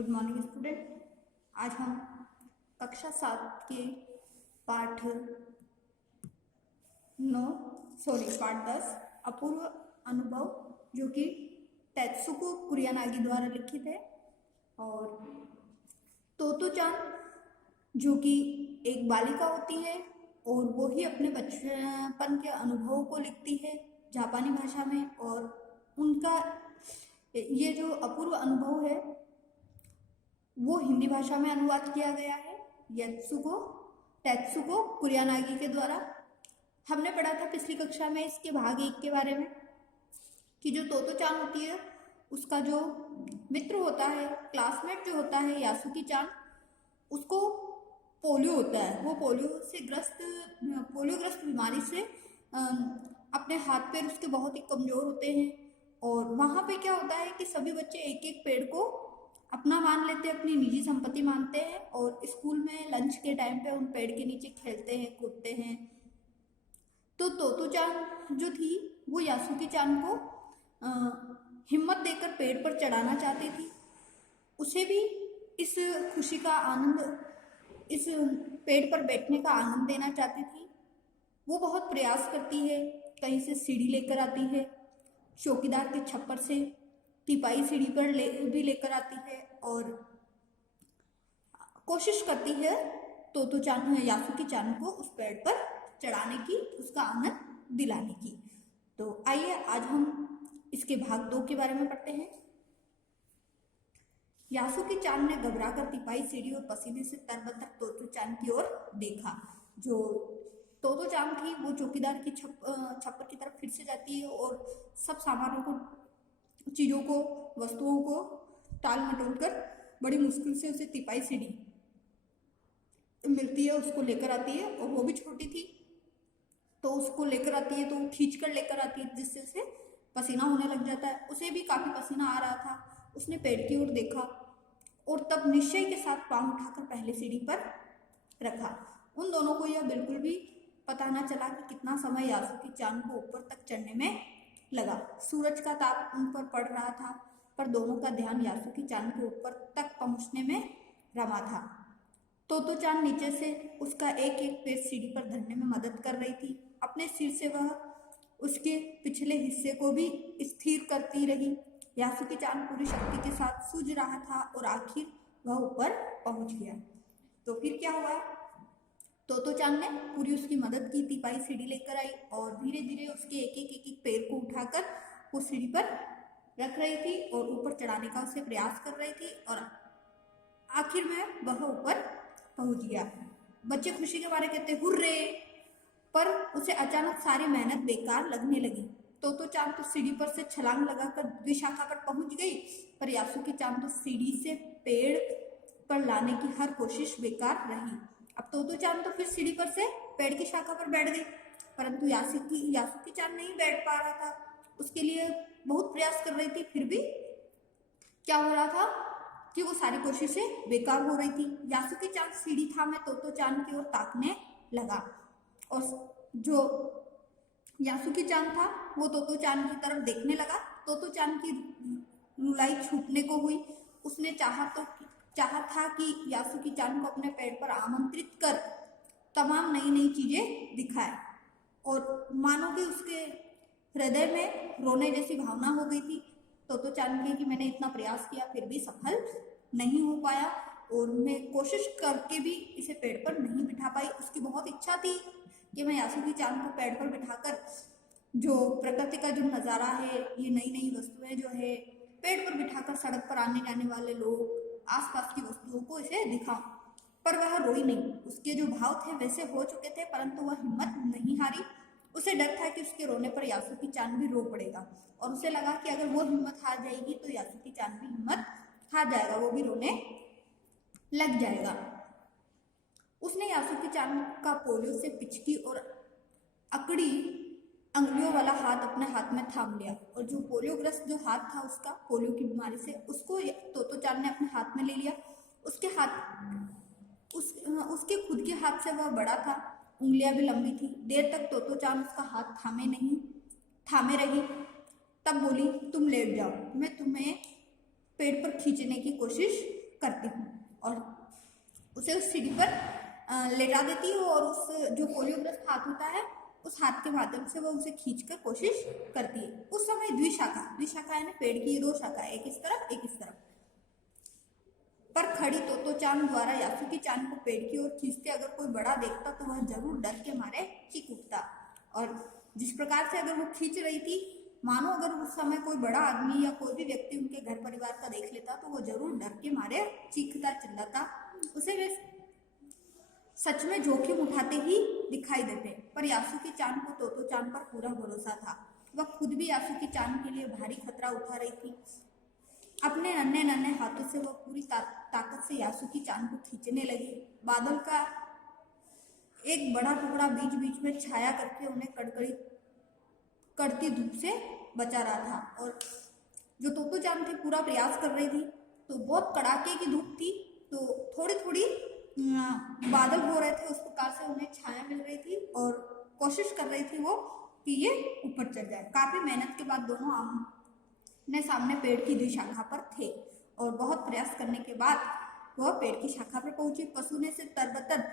Good morning student. आज हम कक्षा 7 के पाठ 10 अपूर्व अनुभव जो कि टेत्सुको कुरियानागी द्वारा लिखित है, और तोतो-चान जो कि एक बालिका होती है और वो ही अपने बचपन के अनुभवों को लिखती है जापानी भाषा में। और उनका ये जो अपूर्व अनुभव है वो हिंदी भाषा में अनुवाद किया गया है टेत्सुको कुरियानागी के द्वारा। हमने पढ़ा था पिछली कक्षा में इसके भाग 1 के बारे में कि जो तोतो-चान होती है उसका जो मित्र होता है, क्लासमेट जो होता है यासुकी-चान, उसको पोलियो होता है। वो पोलियोग्रस्त बीमारी से अपने हाथ पैर उसके बहुत ही कमजोर होते हैं। और वहाँ पे क्या होता है कि सभी बच्चे एक एक पेड़ को अपना मान लेते हैं, अपनी निजी संपत्ति मानते हैं, और स्कूल में लंच के टाइम पे उन पेड़ के नीचे खेलते हैं, कूदते हैं। तो तोतो-चान जो थी वो यासुकी-चान को हिम्मत देकर पेड़ पर चढ़ाना चाहती थी। उसे भी इस खुशी का आनंद, इस पेड़ पर बैठने का आनंद देना चाहती थी। वो बहुत प्रयास करती है, कहीं से सीढ़ी लेकर आती है, चौकीदार के छप्पर से तिपाई सीढ़ी पर भी लेकर आती है और कोशिश करती है तोतो-चान यासुकी-चान को उस पेड़ पर चढ़ाने की, उसका आनंद दिलाने की। तो आइए आज हम इसके भाग 2 के बारे में पढ़ते हैं। यासुकी-चान ने घबराकर तिपाई सीढ़ी और पसीने से तरबतर तोतो-चान की ओर देखा। जो तोतो-चान थी वो चौकीदार की छप्पर की तरफ फिर से जाती है और सब सामानों को, चीज़ों को, वस्तुओं को टाल मटोल कर बड़ी मुश्किल से उसे तिपाई सीढ़ी मिलती है, उसको लेकर आती है। और वो भी छोटी थी तो उसको लेकर आती है, तो वो खींच कर लेकर आती है, जिससे उसे पसीना होने लग जाता है। उसे भी काफ़ी पसीना आ रहा था। उसने पेड़ की ओर देखा और तब निश्चय के साथ पाँव उठाकर पहले सीढ़ी पर रखा। उन दोनों को यह बिल्कुल भी पता न चला कि कितना समय यासुकी-चान को ऊपर तक चढ़ने में लगा। सूरज का ताप उन पर पड़ रहा था, पर दोनों का ध्यान यासुकी-चान के ऊपर तक पहुंचने में रमा था। तोतो-चान नीचे से उसका एक एक पैर सीढ़ी पर धरने में मदद कर रही थी। अपने सिर से वह उसके पिछले हिस्से को भी स्थिर करती रही। यासुकी-चान पूरी शक्ति के साथ सूझ रहा था और आखिर वह ऊपर पहुंच गया। तो फिर क्या हुआ? तोतो-चान ने पूरी उसकी मदद की, तिपाई सीढ़ी लेकर आई और धीरे धीरे उसके एक एक पैर को उठाकर वो सीढ़ी पर रख रही थी और ऊपर चढ़ाने का उसे प्रयास कर रही थी। और आखिर में वह ऊपर पहुंच गया। बच्चे खुशी के मारे कहते हुर्रे, पर उसे अचानक सारी मेहनत बेकार लगने लगी। तोतो-चान तो सीढ़ी पर से छलांग लगाकर द्विशाखा पर पहुंच गई, पर यासुकी-चान तो सीढ़ी से पेड़ पर लाने की हर कोशिश बेकार रही। अब तोतो-चान तो फिर सीढ़ी पर से पेड़ की शाखा पर बैठ गई, परंतु यासुकी-चान नहीं बैठ पा रहा था। उसके लिए बहुत प्रयास कर रही थी, फिर भी क्या हो रहा था कि वो सारी कोशिशें बेकार हो रही थी। यासुकी-चान सीढ़ी थामे तोतो-चान की ओर ताकने लगा और जो यासुकी-चान था वो तोतो-चान की तरफ देखने लगा। तोतो-चान की रुलाई छूटने को हुई। उसने चाहा था कि यासुकी-चान को अपने पेड़ पर आमंत्रित कर तमाम नई नई चीजें दिखाए, और मानो कि उसके हृदय में रोने जैसी भावना हो गई थी। तोतो-चान की कि मैंने इतना प्रयास किया फिर भी सफल नहीं हो पाया, और मैं कोशिश करके भी इसे पेड़ पर नहीं बिठा पाई। उसकी बहुत इच्छा थी कि मैं यासुकी-चान को पेड़ पर बिठाकर जो प्रकृति का जो नज़ारा है, ये नई नई वस्तुएं जो है, पेड़ पर बिठाकर सड़क पर आने जाने वाले लोग, आसपास की वस्तुओं को इसे दिखाऊं। पर वह रोई नहीं। उसके जो भाव थे वैसे हो चुके थे, परंतु वह हिम्मत नहीं हारी। उसे डर था कि उसके रोने पर यासुकी-चान भी रो पड़ेगा, और उसे लगा कि अगर वो हिम्मत हार जाएगी तो यासुकी-चान भी हिम्मत हार जाएगा, वो भी रोने लग जाएगा। उसने यासुकी-चान का पोलियो से पिचकी और अकड़ी अंगुलियों वाला हाथ अपने हाथ में थाम लिया, और जो पोलियोग्रस्त जो हाथ था उसका, पोलियो की बीमारी से, उसको तोतो-चान ने अपने हाथ में ले लिया। उसके खुद के हाथ से वह बड़ा था, उंगलियां भी लंबी थी। देर तक तोतो-चान उसका हाथ थामे रही। तब बोली, तुम लेट जाओ, मैं तुम्हें पेड़ पर खींचने की कोशिश करती हूँ और उसे उस सीढ़ी पर लेटा देती हूँ और उस जो पोलियोग्रस्त हाथ होता है उस हाथ के माध्यम से वो उसे खींचकर कोशिश करती है। उस समय द्विशाखा यानी पेड़ की 2 शाखा, एक इस तरफ एक इस तरफ पर खड़ी तोतो चान द्वारा यासुकी चान को पेड़ की ओर खींचते अगर कोई बड़ा देखता तो वह जरूर डर के मारे चीख उठता। और जिस प्रकार से अगर वो खींच रही थी, मानो अगर उस समय कोई बड़ा आदमी या कोई भी व्यक्ति उनके घर परिवार का देख लेता तो वो जरूर डर के मारे चीखता चिल्लाता। उसे वे सच में जोखिम उठाते ही दिखाई देते, पर यासुकी चान को तोतो चान पर पूरा भरोसा था। वह खुद भी यासुकी चान के लिए भारी खतरा उठा रही थी। अपने नन्हे नन्हे हाथों से वह पूरी ताकत से यासुकी चान को खींचने लगी। बादल का एक बड़ा टुकड़ा बीच बीच में छाया करके उन्हें कड़ती धूप से बचा रहा था और जो तोतो चान थी पूरा प्रयास कर रही थी। तो बहुत कड़ाके की धूप थी, तो थोड़ी थोड़ी बादल हो रहे थे, उस प्रकार से उन्हें छाया मिल रही थी और कोशिश कर रही थी वो कि ये ऊपर चढ़ जाए। काफी मेहनत के बाद दोनों आमने सामने पेड़ की 2 शाखा पर थे और बहुत प्रयास करने के बाद वह पेड़ की शाखा पर पहुंची। पशु ने से तरबतर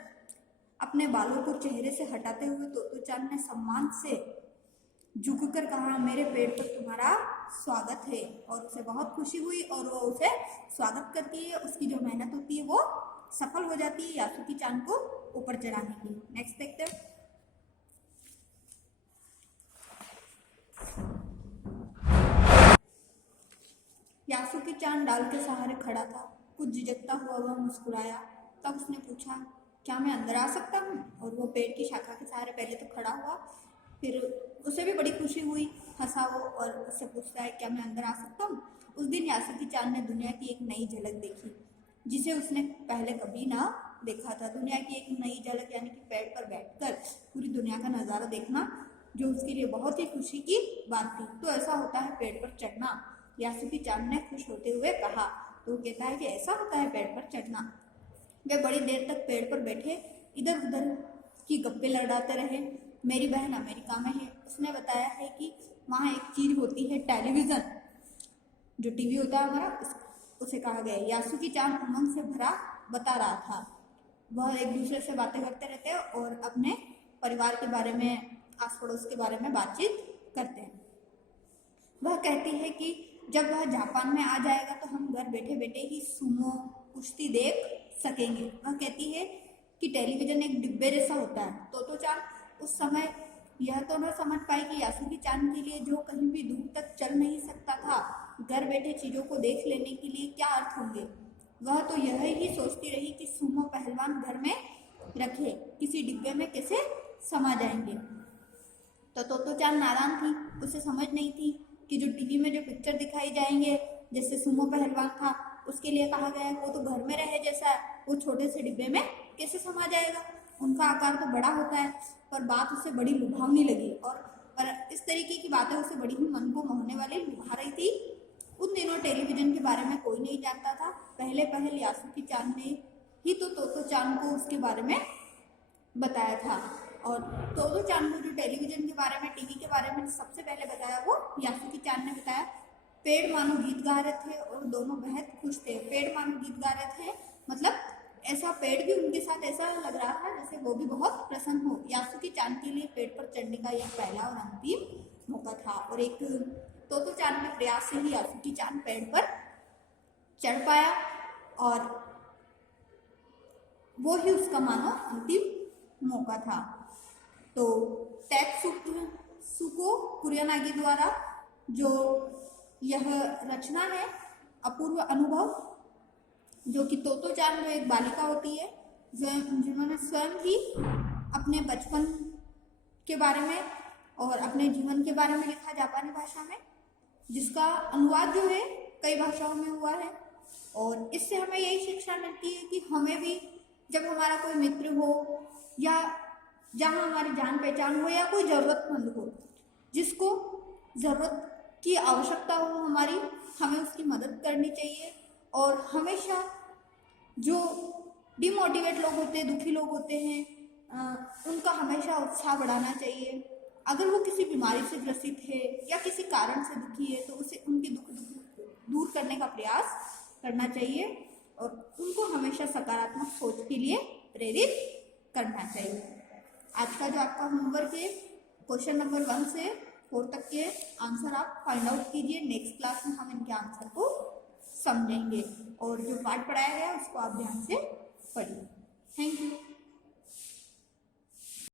अपने बालों को चेहरे से हटाते हुए तोतो चान ने सम्मान से झुककर कहा, मेरे पेड़ पर तुम्हारा स्वागत है। और उसे बहुत खुशी हुई और वो उसे स्वागत करती है। उसकी जो मेहनत होती है वो सफल हो जाती है यासुकी चान को ऊपर चढ़ाने की। नेक्स्ट देखते हैं। यासुकी चान डाल के सहारे खड़ा था। कुछ झिझकता हुआ वह मुस्कुराया। तब उसने पूछा, क्या मैं अंदर आ सकता हूँ? और वो पेड़ की शाखा के सहारे पहले तो खड़ा हुआ, फिर उसे भी बड़ी खुशी हुई, हंसा वो और उससे पूछता है, क्या मैं अंदर आ सकता हूँ? उस दिन यासुकी चान ने दुनिया की एक नई झलक देखी जिसे उसने पहले कभी ना देखा था। दुनिया की एक नई झलक यानी कि पेड़ पर बैठकर पूरी दुनिया का नज़ारा देखना, जो उसके लिए बहुत ही खुशी की बात थी। तो ऐसा होता है पेड़ पर चढ़ना, यासुकी चान ने खुश होते हुए कहा। तो वो कहता है कि ऐसा होता है पेड़ पर चढ़ना। वे बड़ी देर तक पेड़ पर बैठे इधर उधर की गप्पे लड़ाते रहे। मेरी बहन अमेरिका में है, उसने बताया है कि वहाँ एक चीज होती है टेलीविज़न, जो टीवी होता है हमारा, उसे कहा गया। यासुकी चान उमंग से भरा बता रहा था। वह एक दूसरे से बातें करते रहते हैं और अपने परिवार के बारे में, आस पड़ोस के बारे में बातचीत करते हैं। वह कहती है कि जब वह जापान में आ जाएगा तो हम घर बैठे बैठे ही सुमो कुश्ती देख सकेंगे। वह कहती है कि टेलीविज़न एक डिब्बे जैसा होता है। तोतो चान उस समय यह तो न समझ पाई कि यासुकी चान के लिए, जो कहीं भी दूर तक चल नहीं सकता था, घर बैठे चीज़ों को देख लेने के लिए क्या अर्थ होंगे। वह तो यह ही सोचती रही कि सुमो पहलवान घर में रखे किसी डिब्बे में कैसे समा जाएंगे। तो तोतो चान नादान थी, उसे समझ नहीं थी कि जो टीवी में जो पिक्चर दिखाई जाएंगे, जैसे सुमो पहलवान था, उसके लिए कहा गया है वो तो घर में रहे जैसा है, वो छोटे से डिब्बे में कैसे समा जाएगा। उनका आकार तो बड़ा होता है। पर बात उसे बड़ी लुभावनी लगी और पर इस तरीके की बातें उसे बड़ी ही मन को मोहने वाली लुभा रही थी। उन दिनों टेलीविज़न के बारे में कोई नहीं जानता था। पहले पहल यासुकी चान ने ही तो तोतो चान को उसके बारे में बताया था। और तोतो चान को जो टेलीविज़न के बारे में, टीवी के बारे में सबसे पहले बताया वो यासुकी चान ने बताया। पेड़ मानो गीत गा रहे थे और दोनों बेहद खुश थे। पेड़ मानो गीत गा रहे थे मतलब ऐसा पेड़ भी उनके साथ ऐसा लग रहा था जैसे वो भी बहुत प्रसन्न हो। यासुकी चान के लिए पेड़ पर चढ़ने का यह पहला और अंतिम मौका था और एक तोतो चान के प्रयास से ही यासुकी चान पेड़ पर चढ़ पाया और वो ही उसका मानो अंतिम मौका था। तो तेत्सुको कुरियानागी द्वारा जो यह रचना है अपूर्व अनुभव, जो कि तोतो चान जो एक बालिका होती है, जिन्होंने स्वयं ही अपने बचपन के बारे में और अपने जीवन के बारे में लिखा जापानी भाषा में, जिसका अनुवाद जो है कई भाषाओं में हुआ है। और इससे हमें यही शिक्षा मिलती है कि हमें भी जब हमारा कोई मित्र हो या जहाँ हमारी जान पहचान हो या कोई ज़रूरतमंद हो, जिसको ज़रूरत की आवश्यकता हो हमारी, हमें उसकी मदद करनी चाहिए। और हमेशा जो डिमोटिवेट लोग होते हैं, दुखी लोग होते हैं, उनका हमेशा उत्साह बढ़ाना चाहिए। अगर वो किसी बीमारी से ग्रसित है या किसी कारण से दुखी है तो उसे उनके दुख दूर करने का प्रयास करना चाहिए। और उनको हमेशा सकारात्मक सोच के लिए प्रेरित करना चाहिए। आज का जो आपका होमवर्क है, क्वेश्चन नंबर 1 से 4 तक के आंसर आप फाइंड आउट कीजिए। नेक्स्ट क्लास में हम इनके आंसर को समझेंगे और जो पाठ पढ़ाया गया उसको आप ध्यान से पढ़िए। Thank you.